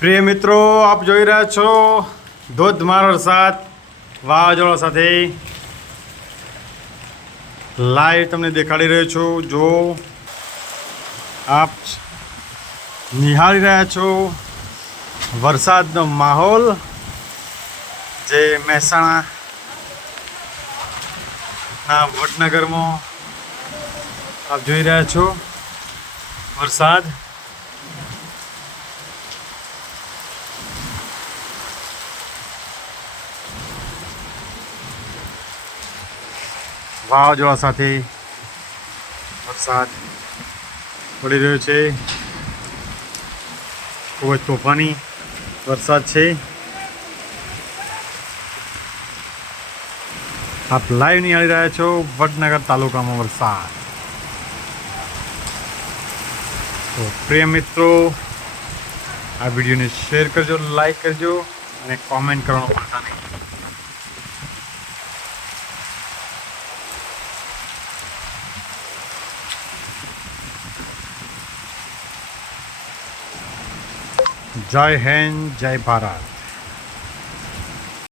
પ્રિય મિત્રો, આપ જોઈ રહ્યા છો ધોધમાર વરસાદ વાવાઝોડા સાથે લાઈવ તમને દેખાડી રહ્યો છું. જો આપ નિહાળી રહ્યા છો વરસાદનો માહોલ જે મહેસાણાના વડનગરમાં આપ જોઈ રહ્યા છો વરસાદ. વાવાઝોડા સાથે વરસાદ પડી રહ્યો છે. ખૂબ જ તોફાની વરસાદ છે. આપ લાઈવ નિહાળી રહ્યા છો વડનગર તાલુકામાં વરસાદ. તો પ્રિય મિત્રો, આ વિડીયોને શેર કરજો, લાઈક કરજો અને કોમેન્ટ કરવાનું ભૂલતા નહીં. જય હિન્દ, જય ભારત.